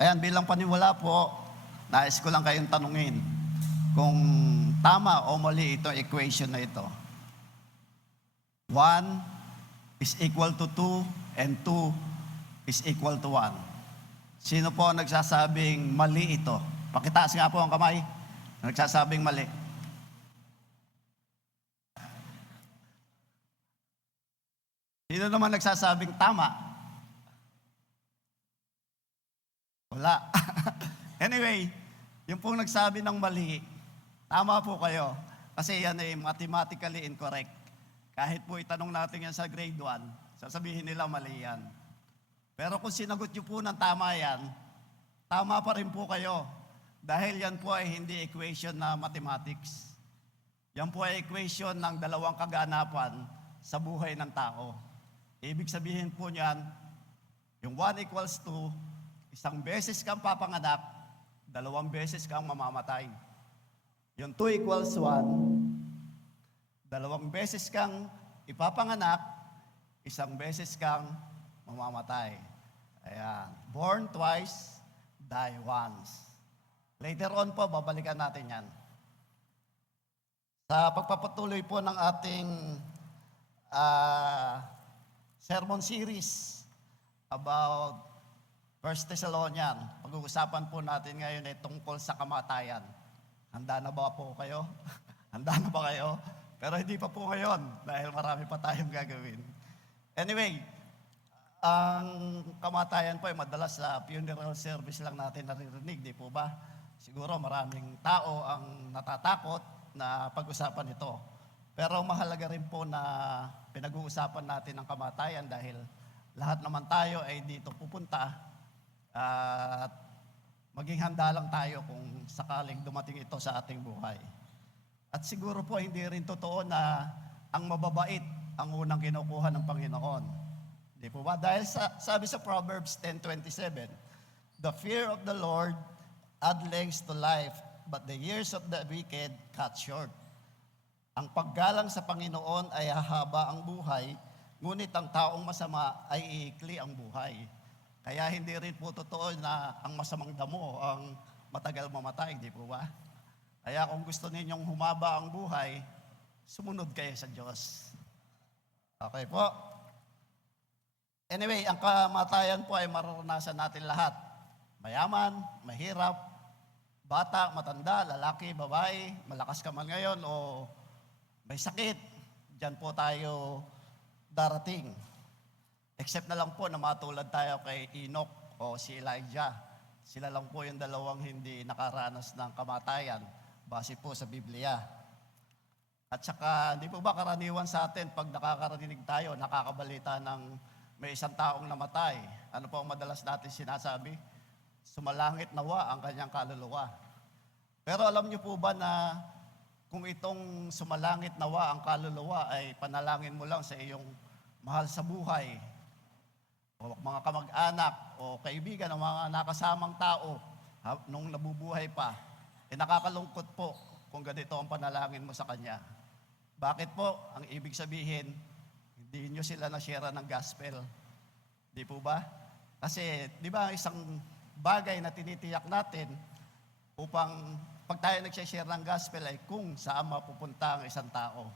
Ayan, bilang paniwala po, nais ko lang kayong tanungin kung tama o mali ito equation na ito. 1 is equal to 2 and 2 is equal to 1. Sino po ang nagsasabing mali ito? Pakitaas nga po ang kamay. Nagsasabing mali. Sino naman nagsasabing tama? Wala. Anyway, yung pong nagsabi ng mali, tama po kayo. Kasi yan ay mathematically incorrect. Kahit po itanong natin yan sa grade 1, sasabihin nila mali yan. Pero kung sinagot nyo po ng tama yan, tama pa rin po kayo. Dahil yan po ay hindi equation na mathematics. Yan po ay equation ng dalawang kaganapan sa buhay ng tao. Ibig sabihin po niyan, yung 1 equals 2, isang beses kang papanganak, 2 beses kang mamamatay. Yung 2 equals 1, 2 beses kang ipapanganak, 1 beses kang mamamatay. Ayan. Born twice, die once. Later on po, babalikan natin yan. Sa pagpapatuloy po ng ating sermon series about 1 Thessalonians, pag-uusapan po natin ngayon ay tungkol sa kamatayan. Handa na ba po kayo? Handa na ba kayo? Pero hindi pa po ngayon dahil marami pa tayong gagawin. Anyway, ang kamatayan po ay madalas sa funeral service lang natin naririnig, di po ba? Siguro maraming tao ang natatakot na pag-usapan ito. Pero mahalaga rin po na pinag-uusapan natin ang kamatayan dahil lahat naman tayo ay dito pupunta at maging handa lang tayo kung sakaling dumating ito sa ating buhay. At siguro po hindi rin totoo na ang mababait ang unang kinukuha ng Panginoon. Di po ba? Dahil sabi sa Proverbs 10:27, "The fear of the Lord add length to life, but the years of the wicked cut short." Ang paggalang sa Panginoon ay hahaba ang buhay, ngunit ang taong masama ay iikli ang buhay. Kaya hindi rin po totoo na ang masamang damo ang matagal mamatay, di po ba? Kaya kung gusto ninyong humaba ang buhay, sumunod kayo sa Diyos. Okay po? Anyway, ang kamatayan po ay mararanasan natin lahat. Mayaman, mahirap, bata, matanda, lalaki, babae, malakas ka man ngayon o may sakit, diyan po tayo darating. Except na lang po na matulad tayo kay Enoch o si Elijah. Sila lang po yung dalawang hindi nakaranas ng kamatayan base po sa Biblia. At saka, di po ba karaniwan sa atin pag nakakarinig tayo, nakakabalita ng may isang taong namatay. Ano po ang madalas natin sinasabi? Sumalangit nawa ang kanyang kaluluwa. Pero alam niyo po ba na kung itong sumalangit nawa ang kaluluwa ay panalangin mo lang sa iyong mahal sa buhay, o mga kamag-anak, o kaibigan, o mga nakasamang tao nung nabubuhay pa, nakakalungkot po kung ganito ang panalangin mo sa Kanya. Bakit po? Ang ibig sabihin, hindi nyo sila na-share ng gospel. Di po ba? Kasi, di ba, isang bagay na tinitiyak natin upang pag tayo nagsishare ng gospel ay kung saan mapupunta ang isang tao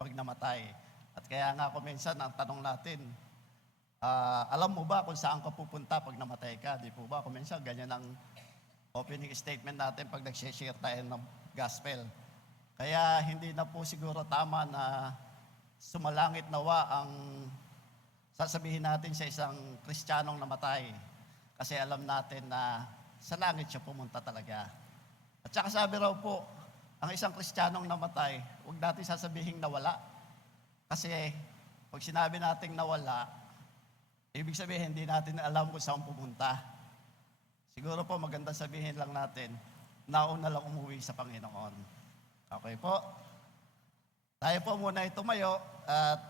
pag namatay. At kaya nga kung minsan ang tanong natin, alam mo ba kung saan ka pupunta pag namatay ka? Di po ba? Kung minsan ganyan ang opening statement natin pag nagsishare tayo ng gospel. Kaya hindi na po siguro tama na sumalangit nawa ang sasabihin natin sa isang Kristiyanong namatay. Kasi alam natin na sa langit siya pumunta talaga. At saka sabi raw po, ang isang Kristiyanong namatay, huwag natin sasabihin nawala. Kasi pag sinabi natin nawala, ibig sabihin hindi natin alam kung saan pumunta. Siguro po maganda sabihin lang natin, nauna lang umuwi sa Panginoon. Okay po? Tayo po muna tumayo at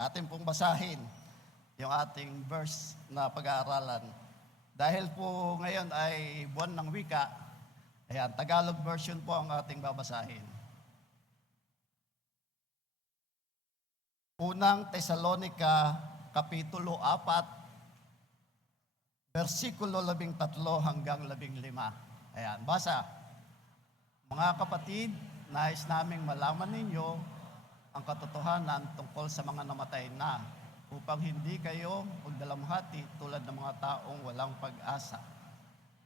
atin pong basahin yung ating verse na pag-aaralan. Dahil po ngayon ay buwan ng wika, ayan, Tagalog version po ang ating babasahin. Unang Tesalonica, Kapitulo 4, versikulo 13 hanggang 15. Ayan, basa. Mga kapatid, nais naming malaman ninyo ang katotohanan tungkol sa mga namatay na, upang hindi kayo magdalamhati tulad ng mga taong walang pag-asa.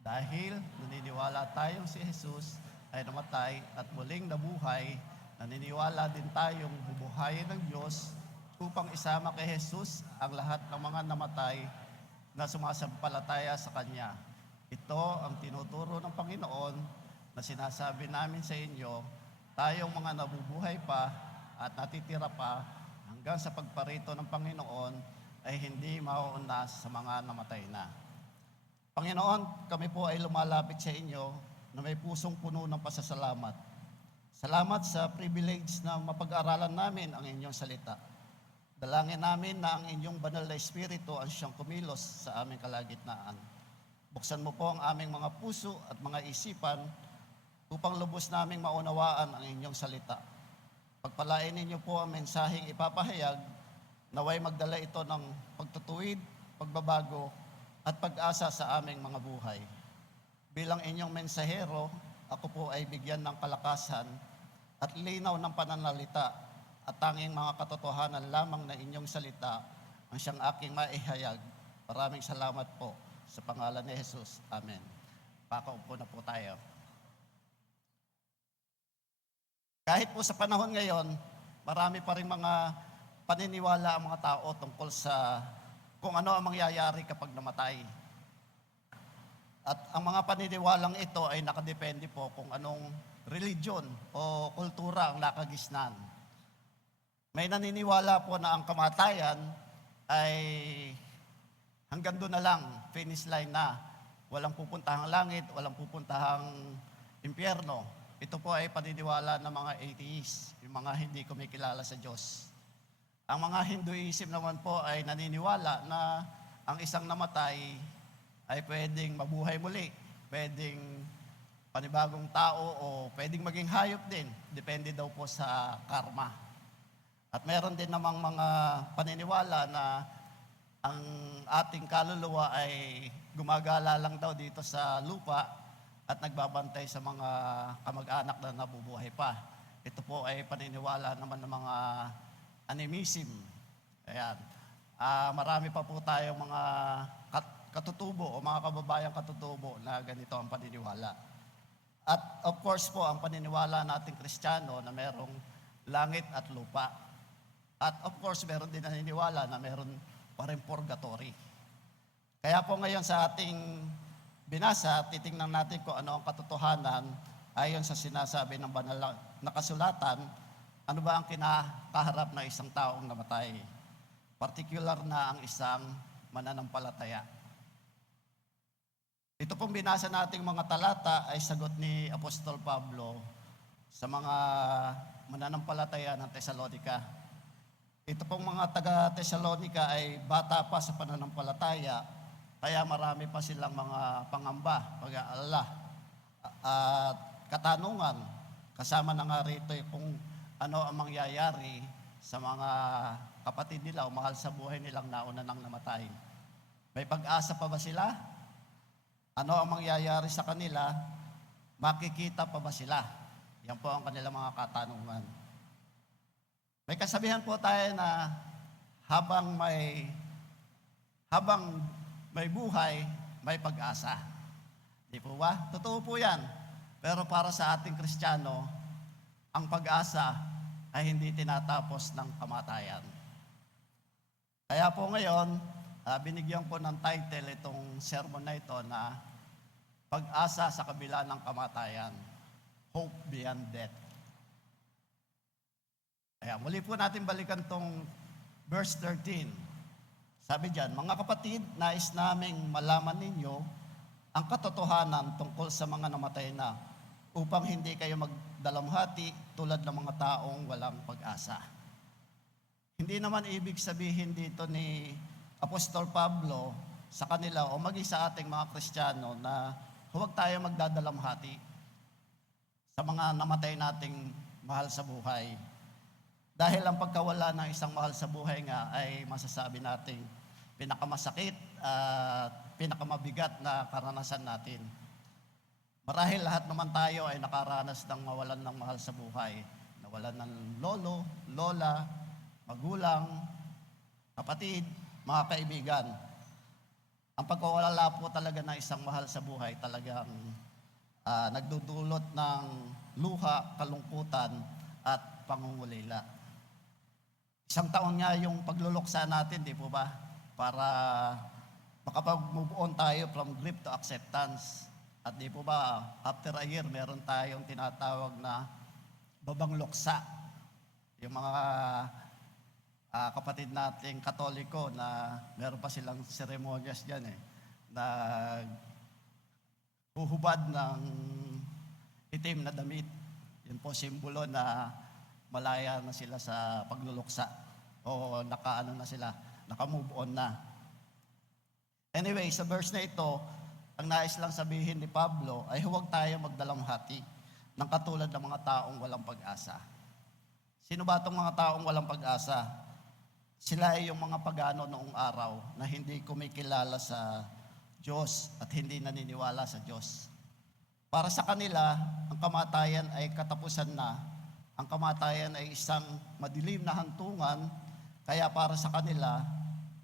Dahil naniniwala tayong si Jesus ay namatay at muling nabuhay, naniniwala din tayong bubuhayin ng Diyos upang isama kay Jesus ang lahat ng mga namatay na sumasampalataya sa Kanya. Ito ang tinuturo ng Panginoon na sinasabi namin sa inyo, tayong mga nabubuhay pa at natitira pa hanggang sa pagparito ng Panginoon ay hindi mauuna sa mga namatay na. Panginoon, kami po ay lumalapit sa inyo na may pusong puno ng pasasalamat. Salamat sa privilege na mapag-aralan namin ang inyong salita. Dalangin namin na ang inyong banal na espiritu ang siyang kumilos sa aming kalagitnaan. Buksan mo po ang aming mga puso at mga isipan upang lubos naming maunawaan ang inyong salita. Pagpalain ninyo po ang mensaheng ipapahayag, naway magdala ito ng pagtutuwid, pagbabago, at pag-asa sa aming mga buhay. Bilang inyong mensahero, ako po ay bigyan ng kalakasan at linaw ng pananalita at tanging mga katotohanan lamang na inyong salita ang siyang aking maihayag. Maraming salamat po sa pangalan ni Jesus. Amen. Pakaupo na po tayo. Kahit po sa panahon ngayon, marami pa rin mga paniniwala ang mga tao tungkol sa kung ano ang mangyayari kapag namatay. At ang mga paniniwalang ito ay nakadepende po kung anong religion o kultura ang nakagisnan. May naniniwala po na ang kamatayan ay hanggang doon na lang, finish line na. Walang pupuntahang langit, walang pupuntahang impyerno. Ito po ay paniniwala ng mga atheists, yung mga hindi kumikilala sa Diyos. Ang mga Hinduism naman po ay naniniwala na ang isang namatay ay pwedeng mabuhay muli, pwedeng panibagong tao o pwedeng maging hayop din. Depende daw po sa karma. At meron din namang mga paniniwala na ang ating kaluluwa ay gumagala lang daw dito sa lupa at nagbabantay sa mga kamag-anak na nabubuhay pa. Ito po ay paniniwala naman ng mga animism. Ayan. Marami pa po tayong mga katutubo o mga kababayang katutubo na ganito ang paniniwala. At of course po, ang paniniwala nating Kristiyano na merong langit at lupa. At of course, meron din naniniwala na meron pa rin purgatory. Kaya po ngayon sa ating binasa, titingnan natin kung ano ang katotohanan ayon sa sinasabi ng banal na kasulatan, ano ba ang kinakaharap ng isang taong namatay. Particular na ang isang mananampalataya. Ito pong binasa nating mga talata ay sagot ni Apostol Pablo sa mga mananampalataya ng Tesalonica. Ito pong mga taga-Tesalonica ay bata pa sa pananampalataya, kaya marami pa silang mga pangamba, pag-aalala, at katanungan. Kasama na nga rito kung ano ang mangyayari sa mga kapatid nila o mahal sa buhay nilang nauna nang namatay. May pag-asa pa ba sila? Ano ang mangyayari sa kanila? Makikita pa ba sila? Yan po ang kanilang mga katanungan. May kasabihan po tayo na habang may buhay, may pag-asa. Di po ba? Totoo po yan. Pero para sa ating Kristiyano, ang pag-asa ay hindi tinatapos ng kamatayan. Kaya po ngayon, binigyan ko ng title itong sermon na ito na Pag-asa sa kabila ng kamatayan, Hope Beyond Death. Kaya muli po natin balikan tong verse 13. Sabi diyan, mga kapatid, nais naming malaman ninyo ang katotohanan tungkol sa mga namatay na, upang hindi kayo magdalamhati tulad ng mga taong walang pag-asa. Hindi naman ibig sabihin dito ni Apostol Pablo sa kanila o maging sa ating mga Kristiyano na huwag tayo magdadalamhati sa mga namatay nating mahal sa buhay. Dahil ang pagkawala ng isang mahal sa buhay nga ay masasabi nating pinakamasakit at pinakamabigat na karanasan natin. Marahil lahat naman tayo ay nakaranas ng mawalan ng mahal sa buhay. Nawalan ng lolo, lola, magulang, kapatid, mga kaibigan. Ang pagkawala po talaga ng isang mahal sa buhay talagang nagdudulot ng luha, kalungkutan, at pangungulila. Isang taon nga yung pagluluksa natin, di po ba? Para makapag-move on tayo from grief to acceptance. At di po ba, after a year, meron tayong tinatawag na babang luksa. Yung mga kapatid nating Katoliko na meron pa silang seremonyas dyan na huhubad ng itim na damit. Yun po simbolo na malaya na sila sa pagluluksa o naka-move on na. Anyway, sa verse na ito, ang nais lang sabihin ni Pablo ay huwag tayo magdalamhati ng katulad ng mga taong walang pag-asa. Sino ba itong mga taong walang pag-asa? Sila ay yung mga pagano noong araw na hindi kumikilala sa Diyos at hindi naniniwala sa Diyos. Para sa kanila, ang kamatayan ay katapusan na. Ang kamatayan ay isang madilim na hantungan, kaya para sa kanila,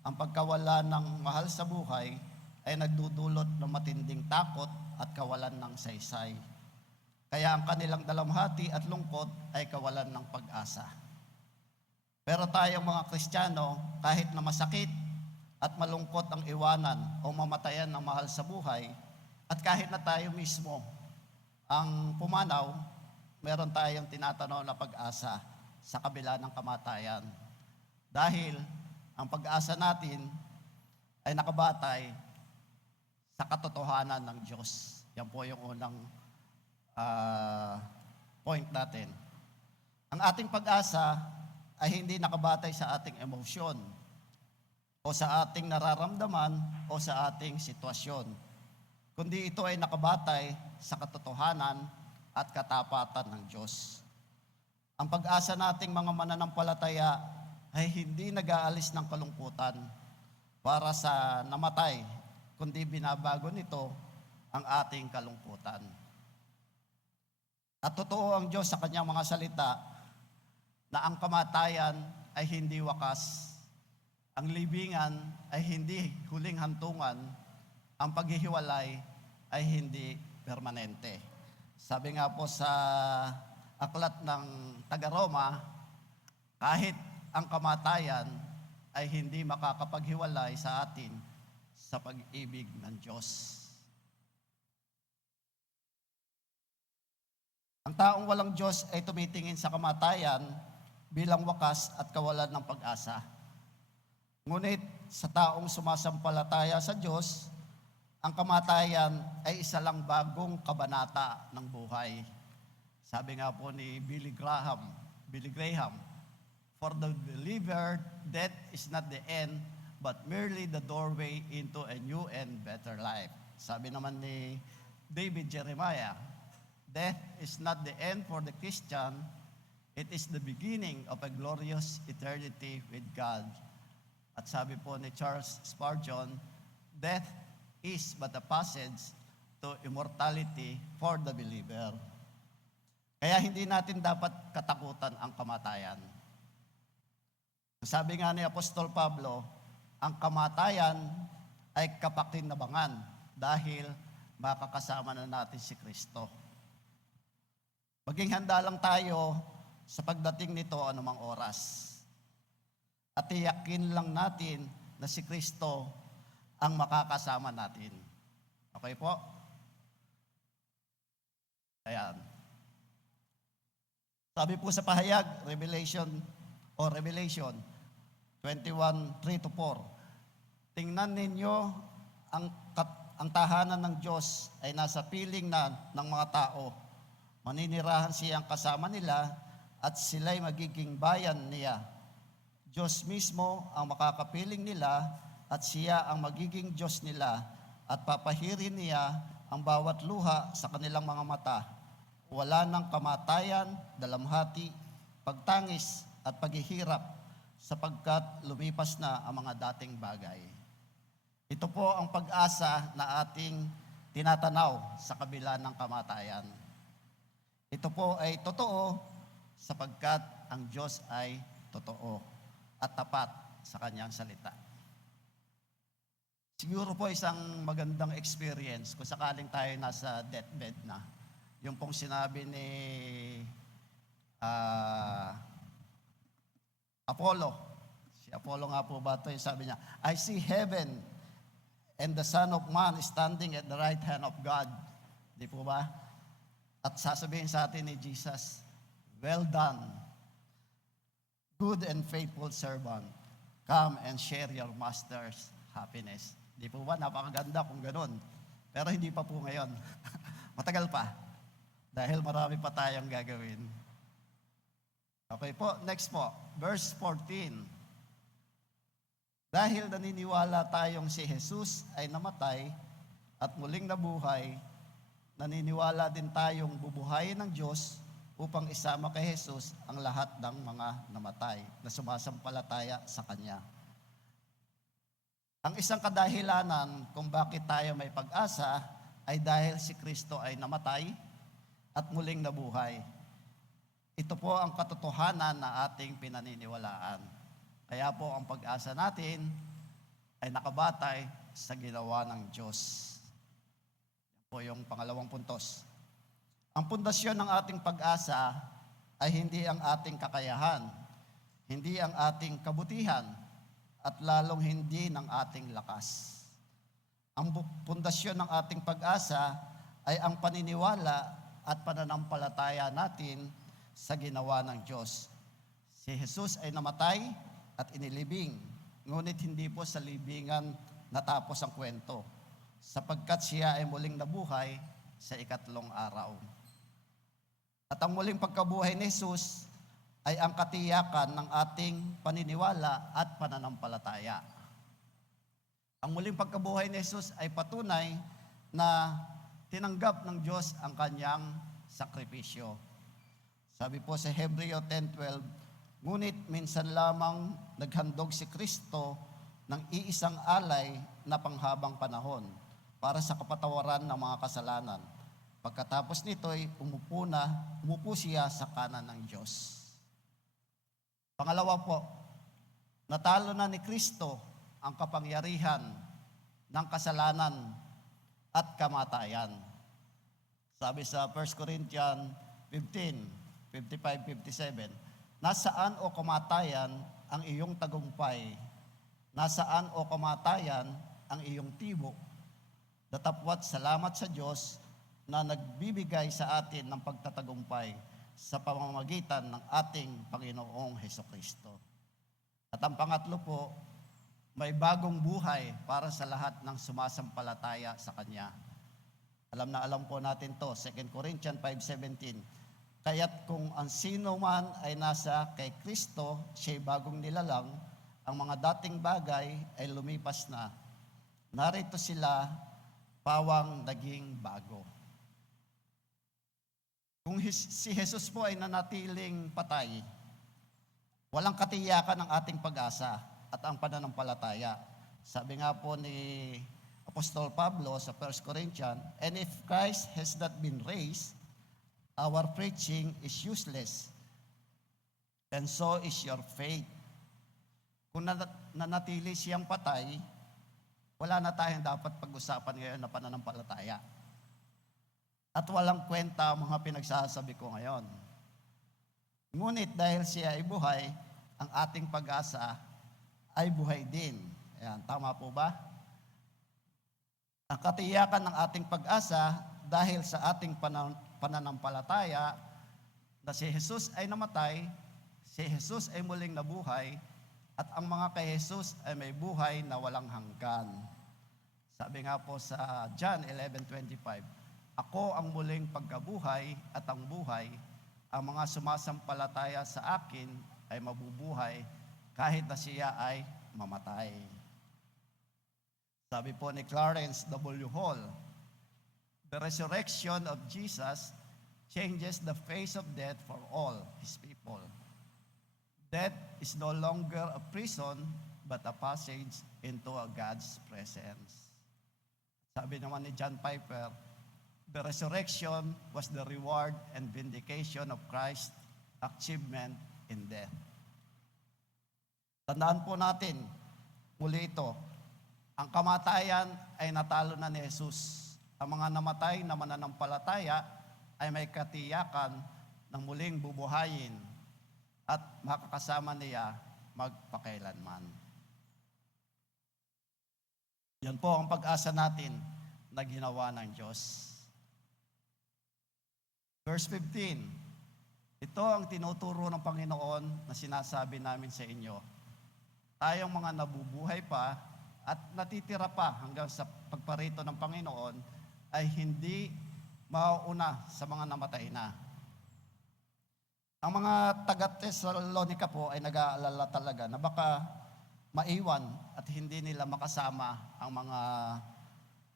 ang pagkawala ng mahal sa buhay ay nagdudulot ng matinding takot at kawalan ng saysay. Kaya ang kanilang dalamhati at lungkot ay kawalan ng pag-asa. Pero tayong mga Kristiyano, kahit na masakit at malungkot ang iwanan o mamatayan ng mahal sa buhay, at kahit na tayo mismo ang pumanaw, meron tayong tinatanaw na pag-asa sa kabila ng kamatayan. Dahil ang pag-asa natin ay nakabatay sa katotohanan ng Diyos. Yan po yung unang point natin. Ang ating pag-asa ay hindi nakabatay sa ating emosyon o sa ating nararamdaman o sa ating sitwasyon, kundi ito ay nakabatay sa katotohanan at katapatan ng Diyos. Ang pag-asa nating mga mananampalataya ay hindi nag-aalis ng kalungkutan para sa namatay, kundi binabago nito ang ating kalungkutan. At totoo ang Diyos sa kanyang mga salita na ang kamatayan ay hindi wakas, ang libingan ay hindi huling hantungan, ang paghihiwalay ay hindi permanente. Sabi nga po sa aklat ng taga-Roma, kahit ang kamatayan ay hindi makakapaghiwalay sa atin sa pag-ibig ng Diyos. Ang taong walang Diyos ay tumitingin sa kamatayan bilang wakas at kawalan ng pag-asa. Ngunit sa taong sumasampalataya sa Diyos, ang kamatayan ay isa lang bagong kabanata ng buhay. Sabi nga po ni Billy Graham, for the believer, death is not the end, but merely the doorway into a new and better life. Sabi naman ni David Jeremiah, death is not the end for the Christian, it is the beginning of a glorious eternity with God. At sabi po ni Charles Spurgeon, death is but a passage to immortality for the believer. Kaya hindi natin dapat katakutan ang kamatayan. Sabi nga ni Apostol Pablo, ang kamatayan ay kapakinabangan dahil makakasama na natin si Kristo. Maging handa lang tayo sa pagdating nito anumang oras. At iyakin lang natin na si Kristo ang makakasama natin. Okay po? Ayan. Sabi po sa pahayag, Revelation 21:3-4, tingnan ninyo ang tahanan ng Diyos ay nasa piling na ng mga tao. Maninirahan siyang kasama nila at sila'y magiging bayan niya. Diyos mismo ang makakapiling nila at siya ang magiging Diyos nila at papahirin niya ang bawat luha sa kanilang mga mata. Wala ng kamatayan, dalamhati, pagtangis at paghihirap sapagkat lumipas na ang mga dating bagay. Ito po ang pag-asa na ating tinatanaw sa kabila ng kamatayan. Ito po ay totoo sapagkat ang Diyos ay totoo at tapat sa kanyang salita. Siguro po isang magandang experience kung sakaling tayo nasa deathbed na. Yung pong sinabi ni Apollo. Si Apollo nga po ba ito, yung sabi niya, I see heaven and the Son of Man standing at the right hand of God. Di po ba? At sasabihin sa atin ni Jesus, well done, good and faithful servant. Come and share your master's happiness. Di po ba? Napakaganda kung ganun. Pero hindi pa po ngayon. Matagal pa. Dahil marami pa tayong gagawin. Okay po, next po. Verse 14. Dahil naniniwala tayong si Jesus ay namatay at muling nabuhay, naniniwala din tayong bubuhayin ng Diyos upang isama kay Jesus ang lahat ng mga namatay na sumasampalataya sa Kanya. Ang isang kadahilanan kung bakit tayo may pag-asa ay dahil si Kristo ay namatay at muling nabuhay. Ito po ang katotohanan na ating pinaniniwalaan. Kaya po ang pag-asa natin ay nakabatay sa ginawa ng Diyos. Yan po yung pangalawang puntos. Ang pundasyon ng ating pag-asa ay hindi ang ating kakayahan, hindi ang ating kabutihan, at lalong hindi ng ating lakas. Ang pundasyon ng ating pag-asa ay ang paniniwala at pananampalataya natin sa ginawa ng Diyos. Si Jesus ay namatay at inilibing, ngunit hindi po sa libingan natapos ang kwento, sapagkat siya ay muling nabuhay sa ikatlong araw. At ang muling pagkabuhay ni Jesus ay ang katiyakan ng ating paniniwala at pananampalataya. Ang muling pagkabuhay ni Jesus ay patunay na tinanggap ng Diyos ang kanyang sakripisyo. Sabi po sa Hebreo 10:12, ngunit minsan lamang naghandog si Kristo ng iisang alay na panghabang panahon para sa kapatawaran ng mga kasalanan. Pagkatapos nito'y umupo siya sa kanan ng Diyos. Pangalawa po, natalo na ni Kristo ang kapangyarihan ng kasalanan at kamatayan. Sabi sa 1 Corinthians 15:55-57, nasaan o kamatayan ang iyong tagumpay? Nasaan o kamatayan ang iyong tibok? Datapwat salamat sa Diyos na nagbibigay sa atin ng pagtatagumpay sa pamamagitan ng ating Panginoong Hesukristo. At ang pangatlo po, may bagong buhay para sa lahat ng sumasampalataya sa Kanya. Alam na alam po natin to, 2 Corinthians 5:17. Kaya't kung ang sino man ay nasa kay Kristo, siya'y bagong nilalang, ang mga dating bagay ay lumipas na. Narito sila, pawang naging bago. Kung si Jesus po ay nanatiling patay, walang katiyakan ng ating pag-asa at ang pananampalataya. Sabi nga po ni Apostol Pablo sa 1 Corinthians, and if Christ has not been raised, our preaching is useless, and so is your faith. Kung nanatili siyang patay, wala na tayong dapat pag-usapan ngayon na pananampalataya. At walang kwenta ang mga pinagsasabi ko ngayon. Ngunit dahil siya ay buhay, ang ating pag-asa ay buhay din. Ayan, tama po ba? Ang katiyakan ng ating pag-asa dahil sa ating pananampalataya na si Jesus ay namatay, si Jesus ay muling nabuhay, at ang mga kay Jesus ay may buhay na walang hanggan. Sabi nga po sa John 11:25, ako ang muling pagkabuhay at ang buhay, ang mga sumasampalataya sa akin ay mabubuhay kahit na siya ay mamatay. Sabi po ni Clarence W. Hall, the resurrection of Jesus changes the face of death for all His people. Death is no longer a prison but a passage into a God's presence. Sabi naman ni John Piper, the resurrection was the reward and vindication of Christ's achievement in death. Tandaan po natin, muli ito, ang kamatayan ay natalo na ni Jesus. Ang mga namatay na mananampalataya ay may katiyakan ng muling bubuhayin at makakasama niya magpakailanman. Yan po ang pag-asa natin na ginawa ng Diyos. Verse 15, ito ang tinuturo ng Panginoon na sinasabi namin sa inyo. Tayong mga nabubuhay pa at natitira pa hanggang sa pagparito ng Panginoon ay hindi mauuna sa mga namatay na. Ang mga taga-Thessalonica po ay nag-aalala talaga na baka maiwan at hindi nila makasama ang mga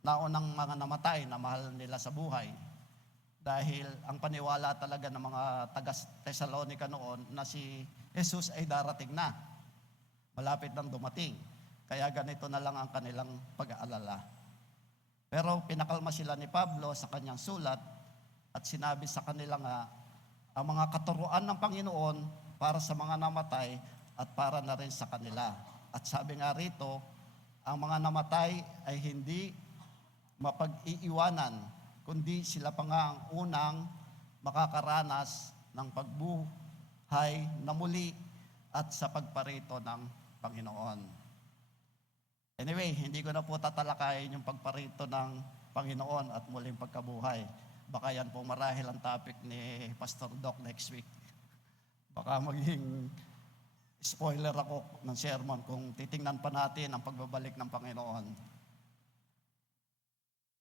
naunang mga namatay na mahal nila sa buhay. Dahil ang paniwala talaga ng mga taga-Thessalonica noon na si Jesus ay darating na. Malapit nang dumating. Kaya ganito na lang ang kanilang pag-aalala. Pero pinakalma sila ni Pablo sa kanyang sulat at sinabi sa kanila nga, ang mga katuruan ng Panginoon para sa mga namatay at para na rin sa kanila. At sabi nga rito, ang mga namatay ay hindi mapag-iiwanan, kundi sila pa nga ang unang makakaranas ng pagbuhay na muli at sa pagparito ng Panginoon. Anyway, hindi ko na po tatalakayin yung pagparito ng Panginoon at muling pagkabuhay. Baka yan po marahil ang topic ni Pastor Doc next week. Baka maging spoiler ako ng sermon kung titingnan pa natin ang pagbabalik ng Panginoon.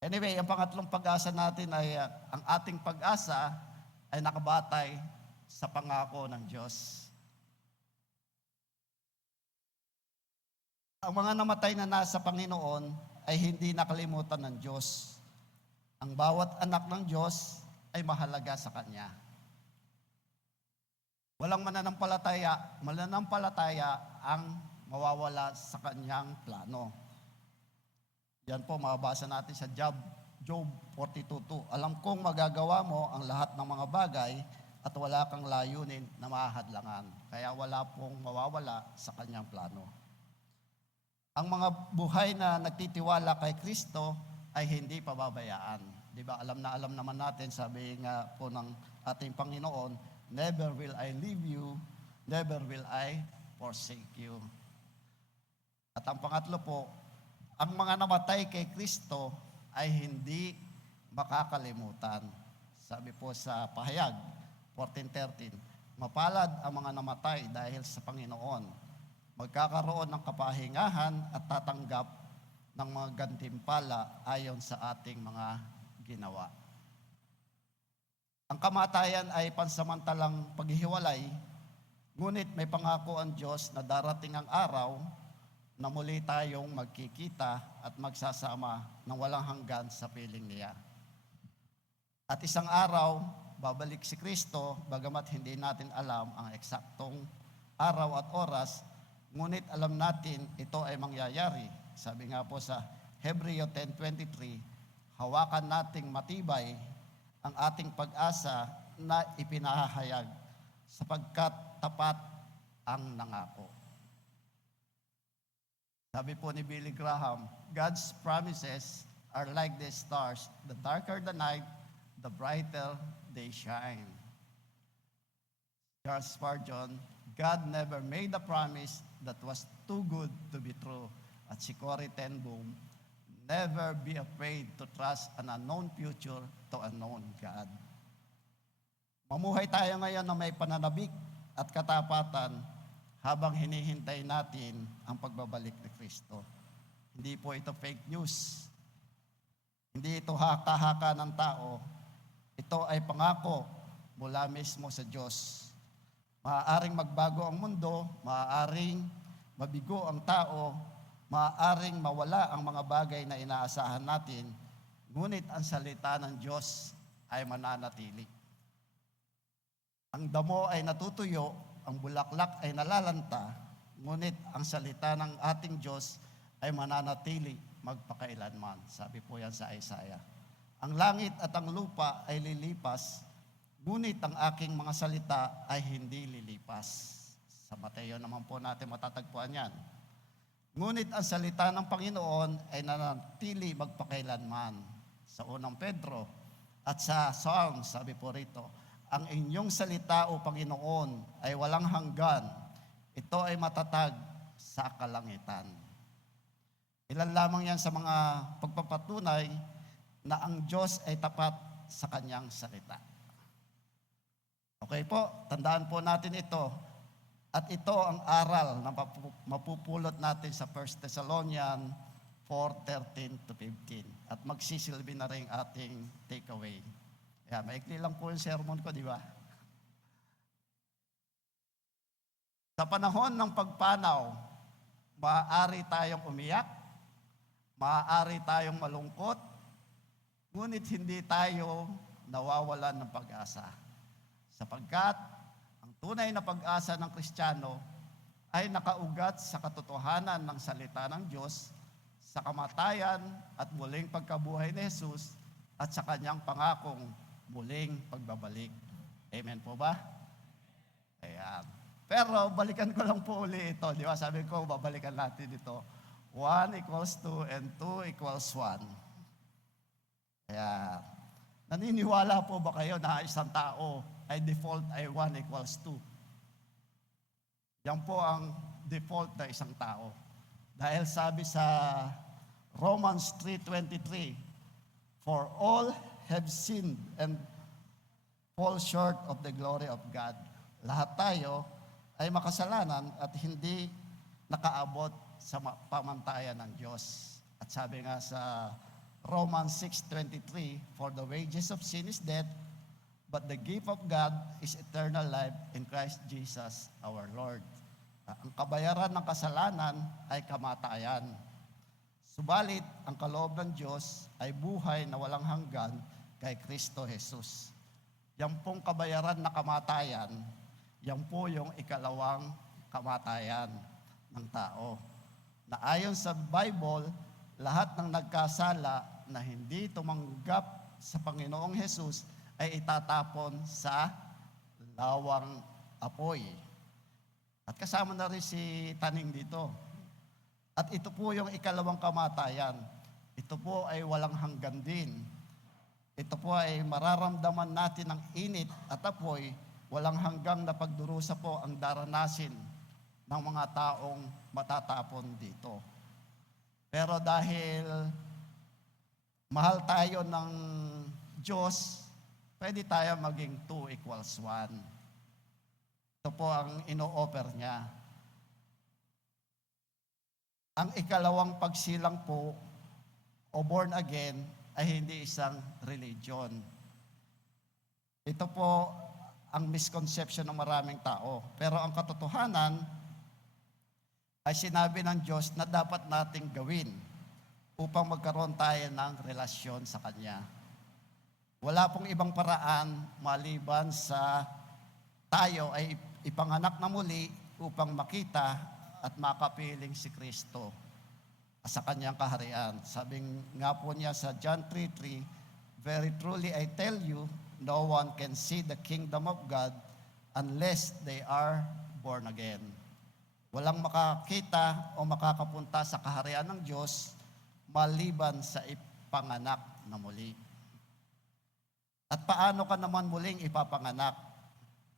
Anyway, ang pangatlong pag-asa natin ay ang ating pag-asa ay nakabatay sa pangako ng Diyos. Ang mga namatay na nasa Panginoon ay hindi nakalimutan ng Diyos. Ang bawat anak ng Diyos ay mahalaga sa Kanya. Walang mananampalataya ang mawawala sa Kanyang plano. Yan po, mababasa natin sa Job 42:2. Alam kong magagawa mo ang lahat ng mga bagay at wala kang layunin na mahadlangan. Kaya wala pong mawawala sa Kanyang plano. Ang mga buhay na nagtitiwala kay Kristo ay hindi pababayaan. Di ba? Alam naman natin, sabi nga po ng ating Panginoon, never will I leave you, never will I forsake you. At ang pangatlo po, ang mga namatay kay Kristo ay hindi makakalimutan. Sabi po sa Pahayag 14:13, mapalad ang mga namatay dahil sa Panginoon. Magkakaroon ng kapahingahan at tatanggap ng mga gantimpala ayon sa ating mga ginawa. Ang kamatayan ay pansamantalang paghihiwalay, ngunit may pangako ang Diyos na darating ang araw na muli tayong magkikita at magsasama ng walang hanggan sa piling niya. At isang araw, babalik si Kristo, bagamat hindi natin alam ang eksaktong araw at oras, ngunit alam natin ito ay mangyayari. Sabi nga po sa Hebreo 10:23, hawakan nating matibay ang ating pag-asa na ipinahahayag sapagkat tapat ang nangako. Sabi po ni Billy Graham, God's promises are like the stars. The darker the night, the brighter they shine. Charles Spurgeon, God never made a promise that was too good to be true. At si Corrie ten Boom, never be afraid to trust an unknown future to a known God. Mamuhay tayo ngayon na may pananabik at katapatan habang hinihintay natin ang pagbabalik ni Kristo. Hindi po ito fake news. Hindi ito haka-haka ng tao. Ito ay pangako mula mismo sa Diyos. Maaaring magbago ang mundo, maaaring mabigo ang tao, maaaring mawala ang mga bagay na inaasahan natin, ngunit ang salita ng Diyos ay mananatili. Ang damo ay natutuyo, ang bulaklak ay nalalanta, ngunit ang salita ng ating Diyos ay mananatili magpakailanman. Sabi po yan sa Isaiah. Ang langit at ang lupa ay lilipas, ngunit ang aking mga salita ay hindi lilipas. Sa Mateo naman po natin matatagpuan yan. Ngunit ang salita ng Panginoon ay nanatili magpakailanman. Sa unang Pedro at sa Psalm, sabi po rito, ang inyong salita o Panginoon ay walang hanggan. Ito ay matatag sa kalangitan. Ilan lamang yan sa mga pagpapatunay na ang Diyos ay tapat sa kanyang salita. Okay po, tandaan po natin ito. At ito ang aral na mapupulot natin sa 1 Thessalonians 4:13-15. At magsisilbi na rin ating takeaway. Kaya maikli lang po yung sermon ko, di ba? Sa panahon ng pagpanaw, maaari tayong umiyak, maaari tayong malungkot, ngunit hindi tayo nawawalan ng pag-asa. Sapagkat ang tunay na pag-asa ng Kristiyano ay nakaugat sa katotohanan ng salita ng Diyos, sa kamatayan at muling pagkabuhay ni Jesus at sa kanyang pangakong muling pagbabalik. Amen po ba? Ayan. Pero balikan ko lang po uli ito. Di ba? Sabi ko, babalikan natin ito. 1 equals 2 and 2 equals 1. Kaya, naniniwala po ba kayo na isang tao ay default ay 1 equals 2? Yan po ang default na isang tao. Dahil sabi sa Romans 3:23, for all have sinned and fall short of the glory of God. Lahat tayo ay makasalanan at hindi nakaabot sa pamantayan ng Diyos. At sabi nga sa Romans 6:23, for the wages of sin is death, but the gift of God is eternal life in Christ Jesus our Lord. Ang kabayaran ng kasalanan ay kamatayan. Subalit, ang kaloob ng Diyos ay buhay na walang hanggan kay Kristo Jesus. Yan pong kabayaran na kamatayan, yan po yung ikalawang kamatayan ng tao. Na ayon sa Bible, lahat ng nagkasala na hindi tumanggap sa Panginoong Jesus ay itatapon sa lawang apoy. At kasama na rin si Taning dito. At ito po yung ikalawang kamatayan. Ito po ay walang hanggan din. Ito po ay mararamdaman natin ng init at apoy, walang hanggang na pagdurusa po ang daranasin ng mga taong matatapon dito. Pero dahil mahal tayo ng Diyos, pwede tayo maging 2 equals 1. Ito po ang ino-offer niya. Ang ikalawang pagsilang po o born again ay hindi isang religion. Ito po ang misconception ng maraming tao. Pero ang katotohanan ay sinabi ng Diyos na dapat nating gawin upang magkaroon tayo ng relasyon sa Kanya. Wala pong ibang paraan maliban sa tayo ay ipanganak na muli upang makita at makapiling si Kristo sa kanyang kaharian. Sabing nga po niya sa John 3:3, very truly I tell you, no one can see the kingdom of God unless they are born again. Walang makakita o makakapunta sa kaharian ng Diyos maliban sa ipanganak na muli. At paano ka naman muling ipapanganak?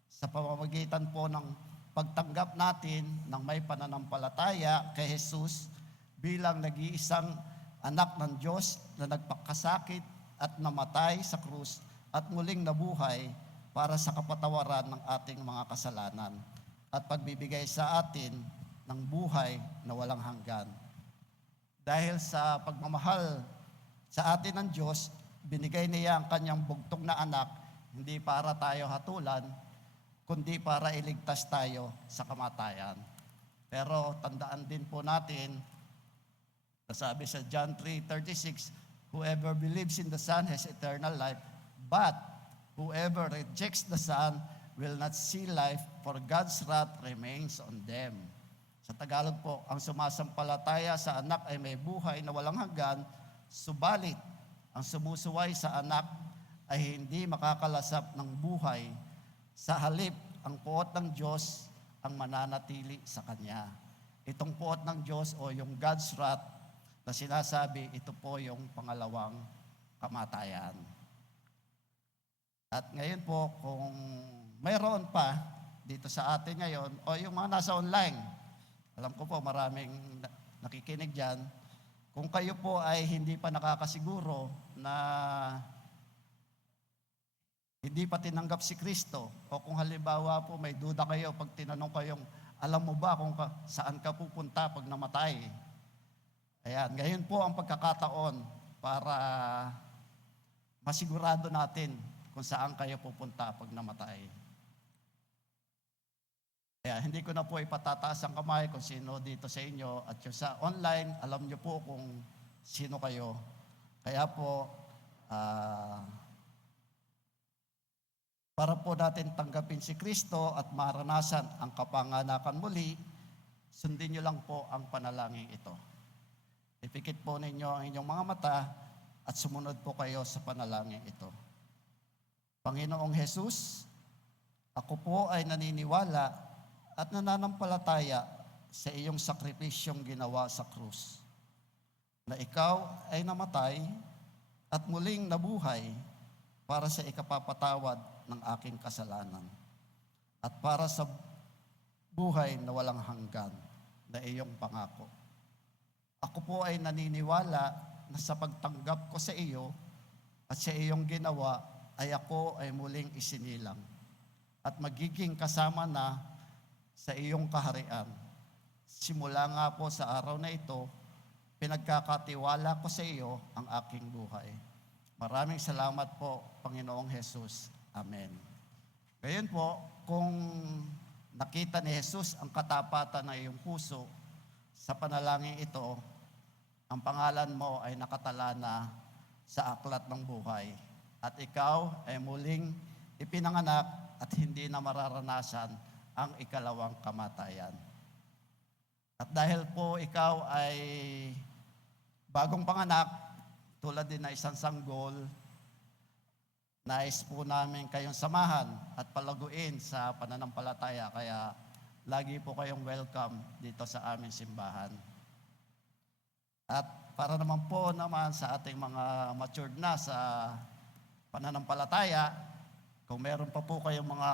Sa pamamagitan po ng pagtanggap natin ng may pananampalataya kay Jesus bilang nag-iisang anak ng Diyos na nagpakasakit at namatay sa krus at muling nabuhay para sa kapatawaran ng ating mga kasalanan at pagbibigay sa atin ng buhay na walang hanggan. Dahil sa pagmamahal sa atin ng Diyos, binigay niya ang kanyang bugtong na anak, hindi para tayo hatulan, kundi para iligtas tayo sa kamatayan. Pero tandaan din po natin, sabi sa John 3:36, whoever believes in the Son has eternal life, but whoever rejects the Son will not see life, for God's wrath remains on them. Sa Tagalog po, ang sumasampalataya sa anak ay may buhay na walang hanggan, subalit ang sumusuway sa anak ay hindi makakalasap ng buhay. Sa halip, ang puot ng Diyos ang mananatili sa kanya. Itong puot ng Diyos o yung God's wrath na sinasabi, ito po yung pangalawang kamatayan. At ngayon po, kung mayroon pa dito sa atin ngayon, o yung mga nasa online, alam ko po maraming nakikinig dyan, kung kayo po ay hindi pa nakakasiguro na hindi pa tinanggap si Kristo, o kung halimbawa po may duda kayo pag tinanong kayong, alam mo ba kung saan ka pupunta pag namatay? Ayan, ngayon po ang pagkakataon para masigurado natin kung saan kayo pupunta pag namatay. Kaya hindi ko na po ipatataas ang kamay kung sino dito sa inyo, at yung sa online, alam nyo po kung sino kayo. Kaya po, para po natin tanggapin si Kristo at maranasan ang kapanganakan muli, sundin nyo lang po ang panalangin ito. Ipikit po ninyo ang inyong mga mata at sumunod po kayo sa panalangin ito. Panginoong Jesus, ako po ay naniniwala at nananampalataya sa iyong sakripisyong ginawa sa krus, na ikaw ay namatay at muling nabuhay para sa ikapapatawad ng aking kasalanan at para sa buhay na walang hanggan na iyong pangako. Ako po ay naniniwala na sa pagtanggap ko sa iyo at sa iyong ginawa ay ako ay muling isinilang at magiging kasama na sa iyong kaharian. Simula nga po sa araw na ito, pinagkakatiwala ko sa iyo ang aking buhay. Maraming salamat po, Panginoong Jesus. Amen. Ngayon po, kung nakita ni Jesus ang katapatan ng iyong puso, sa panalangin ito, ang pangalan mo ay nakatala na sa aklat ng buhay. At ikaw ay muling ipinanganak at hindi na mararanasan ang ikalawang kamatayan. At dahil po ikaw ay bagong panganak, tulad din na isang sanggol, nais po namin kayong samahan at palaguin sa pananampalataya. Kaya lagi po kayong welcome dito sa aming simbahan. At para naman po sa ating mga matured na sa pananampalataya, kung meron pa po kayong mga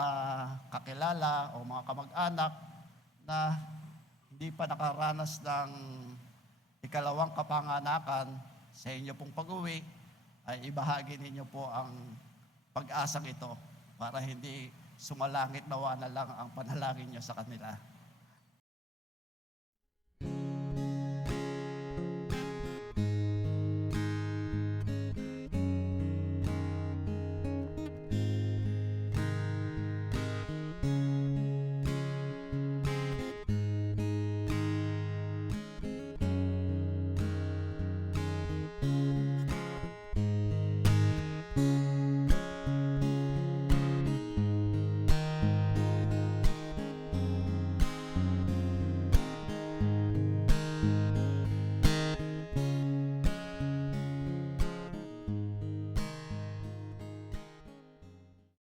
kakilala o mga kamag-anak na hindi pa nakaranas ng ikalawang kapanganakan, sa inyo pong pag-uwi, ay ibahagi ninyo po ang pag-asang ito para hindi sumalangit nawa na lang ang panalangin nyo sa kanila.